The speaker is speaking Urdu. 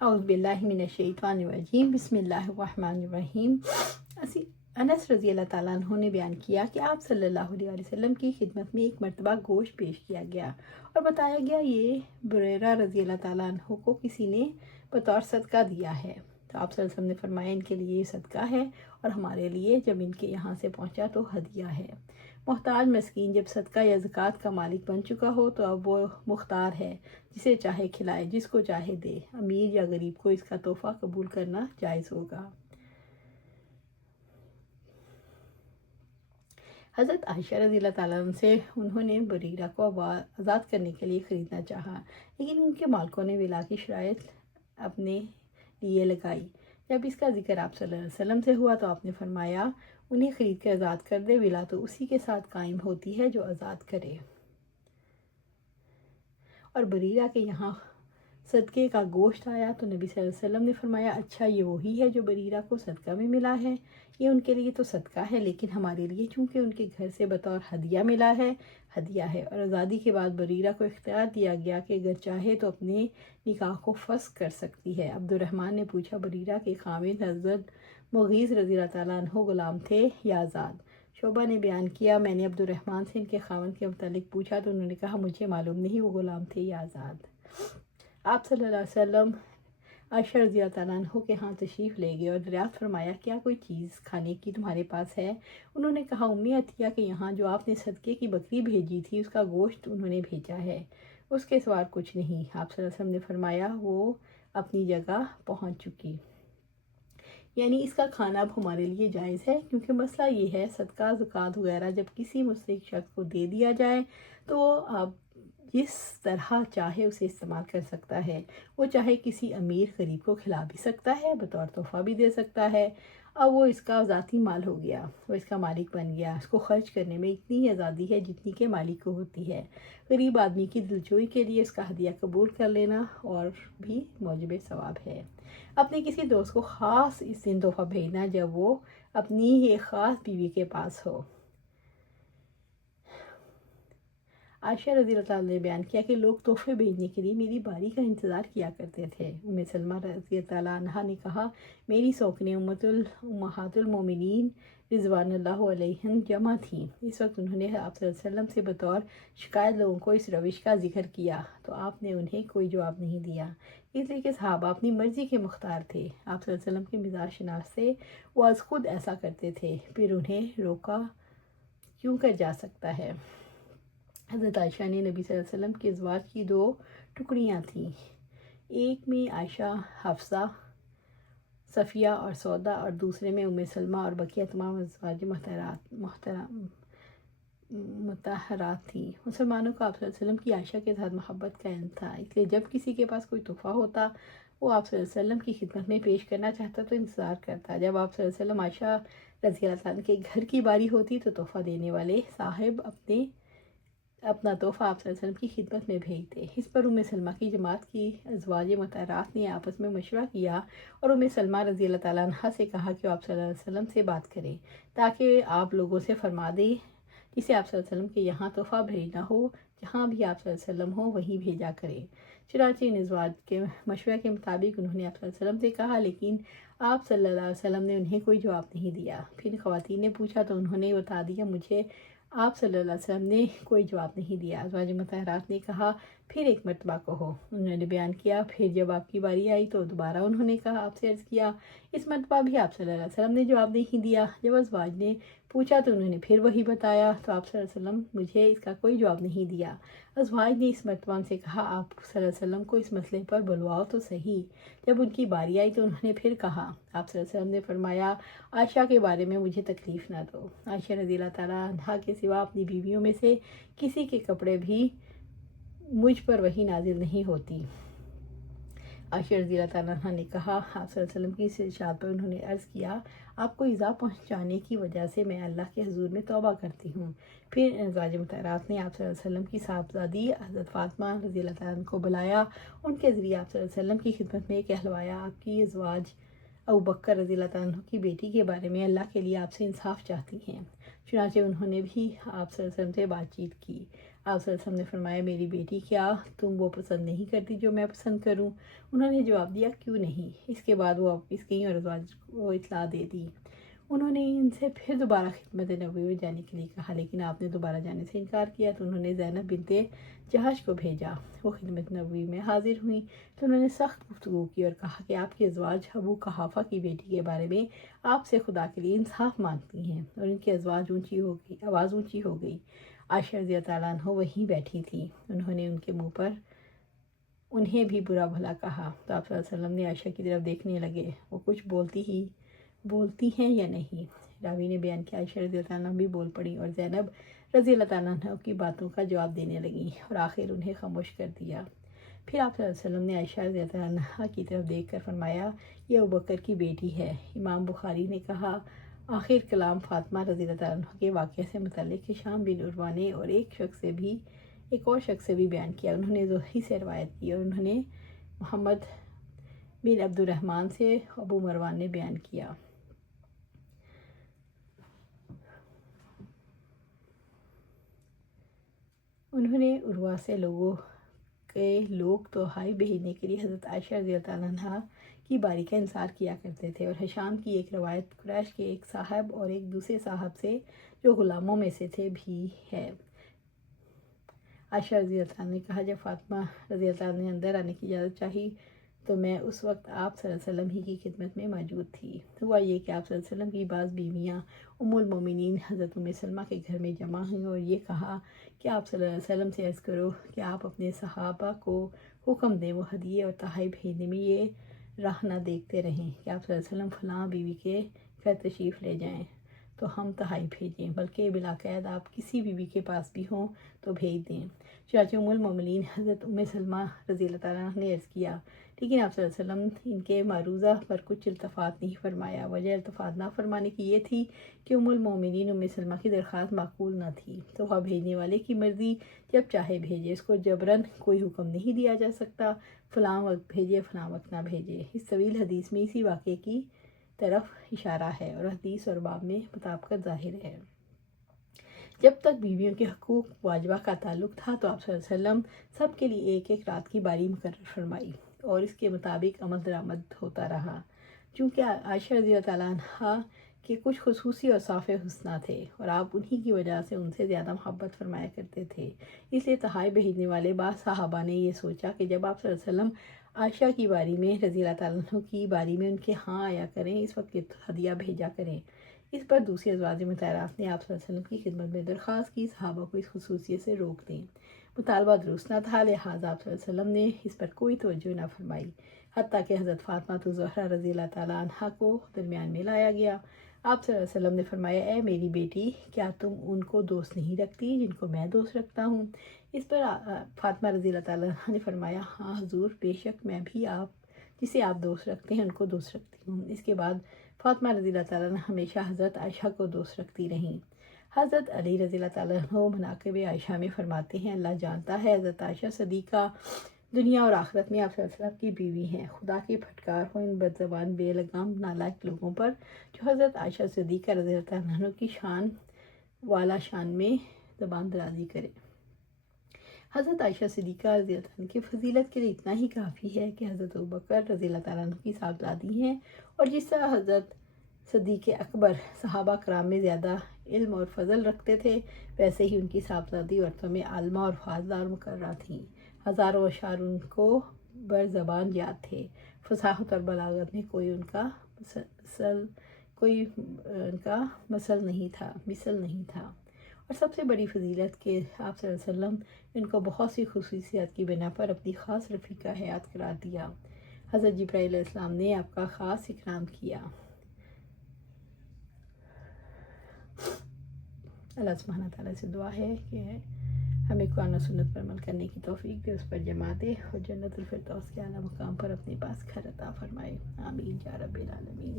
اعوذ باللہ من الشیطان الرجیم بسم اللہ الرحمن الرحیم۔ انس رضی اللہ تعالیٰ عنہ نے بیان کیا کہ آپ صلی اللہ علیہ وسلم کی خدمت میں ایک مرتبہ گوشت پیش کیا گیا اور بتایا گیا یہ بریرہ رضی اللہ تعالیٰ عنہ کو کسی نے بطور صدقہ دیا ہے، تو آپ صلی اللہ علیہ وسلم نے فرمایا ان کے لیے یہ صدقہ ہے اور ہمارے لیے جب ان کے یہاں سے پہنچا تو ہدیہ ہے۔ محتاج مسکین جب صدقہ یا زکوٰۃ کا مالک بن چکا ہو تو اب وہ مختار ہے، جسے چاہے کھلائے، جس کو چاہے دے۔ امیر یا غریب کو اس کا تحفہ قبول کرنا جائز ہوگا۔ حضرت عائشہ رضی اللہ تعالیٰ عنہ سے انہوں نے بریرہ کو آزاد کرنے کے لیے خریدنا چاہا، لیکن ان کے مالکوں نے ولا کی شرائط اپنے لیے لگائی۔ جب اس کا ذکر آپ صلی اللہ علیہ وسلم سے ہوا تو آپ نے فرمایا انہیں خرید کر آزاد کر دے، ولا تو اسی کے ساتھ قائم ہوتی ہے جو آزاد کرے۔ اور بریرہ کے یہاں صدقے کا گوشت آیا تو نبی صلی اللہ علیہ وسلم نے فرمایا اچھا یہ وہی ہے جو بریرہ کو صدقہ میں ملا ہے، یہ ان کے لیے تو صدقہ ہے لیکن ہمارے لیے چونکہ ان کے گھر سے بطور ہدیہ ملا ہے، ہدیہ ہے۔ اور آزادی کے بعد بریرہ کو اختیار دیا گیا کہ اگر چاہے تو اپنے نکاح کو فسخ کر سکتی ہے۔ عبد الرحمن نے پوچھا بریرہ کے خاوند حضرت مغیث رضی اللہ تعالیٰ عنہ غلام تھے یا آزاد؟ شعبہ نے بیان کیا میں نے عبد الرحمن سے ان کے خاوند کے متعلق پوچھا تو انہوں نے کہا مجھے معلوم نہیں وہ غلام تھے یا آزاد۔ آپ صلی اللہ علیہ وسلم عائشہ رضی اللہ تعالیٰ عنہ کے ہاں تشریف لے گئے اور دریافت فرمایا کیا کوئی چیز کھانے کی تمہارے پاس ہے؟ انہوں نے کہا امی عطیہ کے یہاں جو آپ نے صدقے کی بکری بھیجی تھی اس کا گوشت انہوں نے بھیجا ہے، اس کے سوا کچھ نہیں۔ آپ صلی اللہ علیہ وسلم نے فرمایا وہ اپنی جگہ پہنچ چکی، یعنی اس کا کھانا اب ہمارے لیے جائز ہے، کیونکہ مسئلہ یہ ہے صدقہ زکوٰۃ وغیرہ جب کسی مستحق شخص کو دے دیا جائے تو وہ اب جس طرح چاہے اسے استعمال کر سکتا ہے۔ وہ چاہے کسی امیر غریب کو کھلا بھی سکتا ہے، بطور تحفہ بھی دے سکتا ہے۔ اب وہ اس کا ذاتی مال ہو گیا، وہ اس کا مالک بن گیا، اس کو خرچ کرنے میں اتنی ہی آزادی ہے جتنی کہ مالک کو ہوتی ہے۔ غریب آدمی کی دلجوئی کے لیے اس کا ہدیہ قبول کر لینا اور بھی موجب ثواب ہے۔ اپنے کسی دوست کو خاص اس دن تحفہ بھیجنا جب وہ اپنی ایک خاص بیوی کے پاس ہو۔ عائشہ رضی اللہ تعالیٰ نے بیان کیا کہ لوگ تحفے بھیجنے کے لیے میری باری کا انتظار کیا کرتے تھے۔ سلمہ رضی اللہ تعالیٰ عنہ نے کہا میری سوکنیں امہات المومنین رضوان اللہ علیہن جمع تھیں۔ اس وقت انہوں نے آپ صلی اللہ علیہ وسلم سے بطور شکایت لوگوں کو اس روش کا ذکر کیا تو آپ نے انہیں کوئی جواب نہیں دیا، اس لیے کہ صحابہ اپنی مرضی کے مختار تھے۔ آپ صلی اللہ علیہ وسلم کے مزاج شناس سے وہ از خود ایسا کرتے تھے، پھر انہیں روکا کیوں کر جا سکتا ہے۔ حضرت عائشہ نے نبی صلی اللہ علیہ وسلم کے ازواج کی دو ٹکڑیاں تھیں، ایک میں عائشہ، حفصہ، صفیہ اور سودا اور دوسرے میں سلمہ اور بقیہ تمام ازواج مطہرات تھیں۔ مسلمانوں کو آپ صلی اللہ علیہ وسلم کی عائشہ کے ساتھ محبت کا علم تھا، اس لیے جب کسی کے پاس کوئی تحفہ ہوتا وہ آپ صلی اللہ علیہ وسلم کی خدمت میں پیش کرنا چاہتا تو انتظار کرتا۔ جب آپ صلی اللہ علیہ وسلم عائشہ رضی اللہ تعالیٰ کے گھر کی باری ہوتی تو تحفہ دینے والے صاحب اپنا تحفہ آپ صلی اللہ علیہ وسلم کی خدمت میں بھیجتے۔ اس پر سلمہ کی جماعت کی ازواج مطہرات نے آپس میں مشورہ کیا اور سلمہ رضی اللہ تعالیٰ عنہ سے کہا کہ وہ آپ صلی اللہ علیہ وسلم سے بات کریں تاکہ آپ لوگوں سے فرما دیں جسے آپ صلی اللہ علیہ وسلم کے یہاں تحفہ بھیجنا ہو، جہاں بھی آپ صلی اللہ علیہ وسلم ہو وہیں بھیجا کریں۔ چنانچہ ان ازواج کے مشورے کے مطابق انہوں نے آپ صلی اللہ علیہ وسلم سے کہا، لیکن آپ صلی اللہ علیہ وسلم نے انہیں کوئی جواب نہیں دیا۔ پھر خواتین نے پوچھا تو انہوں نے بتا دیا مجھے آپ صلی اللہ علیہ وسلم نے کوئی جواب نہیں دیا۔ ازواج مطہرات نے کہا پھر ایک مرتبہ کہو۔ انہوں نے بیان کیا پھر جب آپ کی باری آئی تو دوبارہ انہوں نے کہا آپ سے عرض کیا، اس مرتبہ بھی آپ صلی اللہ علیہ وسلم نے جواب نہیں دیا۔ جب ازواج نے پوچھا تو انہوں نے پھر وہی بتایا تو آپ صلی اللہ علیہ وسلم مجھے اس کا کوئی جواب نہیں دیا۔ ازواج نے اس مرتبہ ان سے کہا آپ صلی اللہ علیہ وسلم کو اس مسئلے پر بلواؤ تو صحیح۔ جب ان کی باری آئی تو انہوں نے پھر کہا، آپ صلی اللہ علیہ وسلم نے فرمایا عائشہ کے بارے میں مجھے تکلیف نہ دو۔ عائشہ رضی اللہ تعالیٰ عنہا کے سوا اپنی بیویوں میں سے کسی کے کپڑے بھی مجھ پر وحی نازل نہیں ہوتی۔ عائشہ رضی اللہ تعالیٰ عنہ نے کہا آپ صلی اللہ علیہ وسلم کی اس ارشاد پر انہوں نے عرض کیا آپ کو ایذا پہنچانے کی وجہ سے میں اللہ کے حضور میں توبہ کرتی ہوں۔ پھر ازواج مطہرات نے آپ صلی اللہ علیہ وسلم کی صاحبزادی حضرت فاطمہ رضی اللہ تعالیٰ عنہ کو بلایا، ان کے ذریعے آپ صلی اللہ علیہ وسلم کی خدمت میں کہلوایا۔ آپ کی ازواج ابو بکر رضی اللہ تعالیٰ عنہ کی بیٹی کے بارے میں اللہ کے لیے آپ سے انصاف چاہتی ہیں۔ چنانچہ انہوں نے بھی آپ صلی اللہ علیہ وسلم سے بات چیت کی۔ آپ صلی اللہ علیہ وسلم نے فرمایا میری بیٹی کیا تم وہ پسند نہیں کرتی جو میں پسند کروں؟ انہوں نے جواب دیا کیوں نہیں۔ اس کے بعد وہ واپس گئیں اور ازواج کو اطلاع دے دی۔ انہوں نے ان سے پھر دوبارہ خدمت نبوی میں جانے کے لیے کہا، لیکن آپ نے دوبارہ جانے سے انکار کیا تو انہوں نے زینب بنت جہش کو بھیجا۔ وہ خدمت نبوی میں حاضر ہوئیں تو انہوں نے سخت گفتگو کی اور کہا کہ آپ کی ازواج ابو قحافہ کی بیٹی کے بارے میں آپ سے خدا کے لیے انصاف مانگتی ہیں، اور ان کی آواز اونچی ہو گئی۔ عائشہ رضی اللہ تعالیٰ عنہ وہیں بیٹھی تھیں۔ انہوں نے ان کے منہ پر انہیں بھی برا بھلا کہا تو آپ صلی اللہ علیہ وسلم نے عائشہ کی طرف دیکھنے لگے، وہ کچھ بولتی ہیں یا نہیں۔ راوی نے بیان کیا عائشہ رضی اللہ تعالیٰ عنہ بھی بول پڑی اور زینب رضی اللہ تعالیٰ عنہ کی باتوں کا جواب دینے لگیں اور آخر انہیں خاموش کر دیا۔ پھر آپ صلی اللہ علیہ وسلم نے عائشہ رضی اللہ تعالیٰ عنہ کی طرف دیکھ کر فرمایا یہ ابوبکر کی بیٹی ہے۔ امام بخاری نے کہا آخر کلام فاطمہ رضی اللہ تعالیٰ عنہ کے واقعے سے متعلق ہشام بن عروہ نے اور ایک اور شخص سے بھی بیان کیا۔ انہوں نے زہری سے روایت کی اور انہوں نے محمد بن عبد الرحمن سے ابو مروان نے بیان کیا۔ انہوں نے عروہ سے لوگ تحائف بھیجنے کے لیے حضرت عائشہ رضی اللہ تعالیٰ عنہ کی باری کا انصار کیا کرتے تھے، اور ہشام کی ایک روایت قریش کے ایک صاحب اور ایک دوسرے صاحب سے جو غلاموں میں سے تھے بھی ہے۔ عائشہ رضی اللہ عنہ نے کہا جب فاطمہ رضی اللہ عنہ نے اندر آنے کی اجازت چاہی تو میں اس وقت آپ صلی اللہ علیہ وسلم ہی کی خدمت میں موجود تھی۔ ہوا یہ کہ آپ صلی اللہ علیہ وسلم کی بعض بیویاں ام المومنین حضرت ام سلمہ کے گھر میں جمع ہوئیں اور یہ کہا کہ آپ صلی اللہ علیہ وسلم سے عرض کرو کہ آپ اپنے صحابہ کو حکم دیں وہ ہدیے اور تحائف بھیجنے میں یہ راہ نہ دیکھتے رہیں کہ آپ صلی اللہ علیہ وسلم فلاں بیوی کے گھر تشریف لے جائیں تو ہم تحائف بھیجیں، بلکہ بلا قید آپ کسی بیوی کے پاس بھی ہوں تو بھیج دیں۔ چنانچہ ام المومنین حضرت ام سلمہ رضی اللہ تعالیٰ عنہ نے عرض کیا، لیکن آپ صلی اللہ علیہ وسلم ان کے معروضہ پر کچھ التفات نہیں فرمایا۔ وجہ التفات نہ فرمانے کی یہ تھی کہ ام المومنین ام سلمہ کی درخواست معقول نہ تھی، تو وہ بھیجنے والے کی مرضی جب چاہے بھیجے، اس کو جبراً کوئی حکم نہیں دیا جا سکتا فلاں وقت بھیجے فلاں وقت نہ بھیجے۔ اس طویل حدیث میں اسی واقعے کی طرف اشارہ ہے اور حدیث اور باب میں مطابقت ظاہر ہے۔ جب تک بیویوں کے حقوق واجبہ کا تعلق تھا تو آپ صلی اللہ علیہ وسلم سب کے لیے ایک ایک رات کی باری مقرر فرمائی اور اس کے مطابق عمل درآمد ہوتا رہا۔ چونکہ عائشہ رضی اللہ تعالیٰ عنہ کے کچھ خصوصی اور صاف حسنہ تھے اور آپ انہی کی وجہ سے ان سے زیادہ محبت فرمایا کرتے تھے، اس لیے تحائف بھیجنے والے بعض صحابہ نے یہ سوچا کہ جب آپ صلی اللہ علیہ وسلم عائشہ کی باری میں رضی اللہ تعالیٰ عنہ کی باری میں ان کے ہاں آیا کریں، اس وقت ہدیہ بھیجا کریں۔ اس پر دوسری ازواج مطہرات نے آپ صلی اللہ علیہ وسلم کی خدمت میں درخواست کی صحابہ کو اس خصوصیت سے روک دیں۔ مطالبہ درست نہ تھا، لہٰذا آپ صلی اللہ علیہ وسلم نے اس پر کوئی توجہ نہ فرمائی، حتیٰ کہ حضرت فاطمہ الزہرا رضی اللہ تعالیٰ عنہا کو درمیان میں لایا گیا۔ آپ صلی اللہ علیہ وسلم نے فرمایا اے میری بیٹی کیا تم ان کو دوست نہیں رکھتی جن کو میں دوست رکھتا ہوں؟ اس پر فاطمہ رضی اللہ تعالیٰ عنہ نے فرمایا ہاں حضور، بے شک میں بھی جسے آپ دوست رکھتے ہیں ان کو دوست رکھتی ہوں۔ اس کے بعد فاطمہ رضی اللہ تعالیٰ عنہ ہمیشہ حضرت عائشہ کو دوست رکھتی رہیں۔ حضرت علی رضی اللہ تعالیٰ عنہ مناقب عائشہ میں فرماتے ہیں اللہ جانتا ہے حضرت عائشہ صدیقہ دنیا اور آخرت میں آپ صلی اللہ علیہ وسلم کی بیوی ہیں۔ خدا کی پھٹکار ہو ان بد زبان بے لگام نالائق لوگوں پر جو حضرت عائشہ صدیقہ رضی اللہ تعالیٰ عنہ کی شان میں زبان درازی کرے۔ حضرت عائشہ صدیقہ رضی اللہ عنہ کی فضیلت کے لیے اتنا ہی کافی ہے کہ حضرت ابوبکر رضی اللہ تعالیٰ عنہ کی صاحبزادی ہیں، اور جس طرح حضرت صدیق اکبر صحابہ کرام میں زیادہ علم اور فضل رکھتے تھے، ویسے ہی ان کی صاحبزادی عورتوں میں عالمہ اور فاضلہ اور مقررہ تھیں۔ ہزاروں اشعار ان کو بر زبان یاد تھے، فصاحت اور بلاغت میں کوئی ان کا مثل نہیں تھا۔ اور سب سے بڑی فضیلت کہ آپ صلی اللہ علیہ وسلم ان کو بہت سی خصوصیات کی بنا پر اپنی خاص رفیقہ حیات قرار دیا۔ حضرت جبرائیل علیہ السلام نے آپ کا خاص اکرام کیا۔ اللہ سبحانہ تعالیٰ سے دعا ہے کہ ہمیں قرآن و سنت پر عمل کرنے کی توفیق دے، اس پر جمع دے اور جنت الفردوس کے اعلیٰ مقام پر اپنے پاس گھر عطا فرمائے۔ آمین یا رب العالمین۔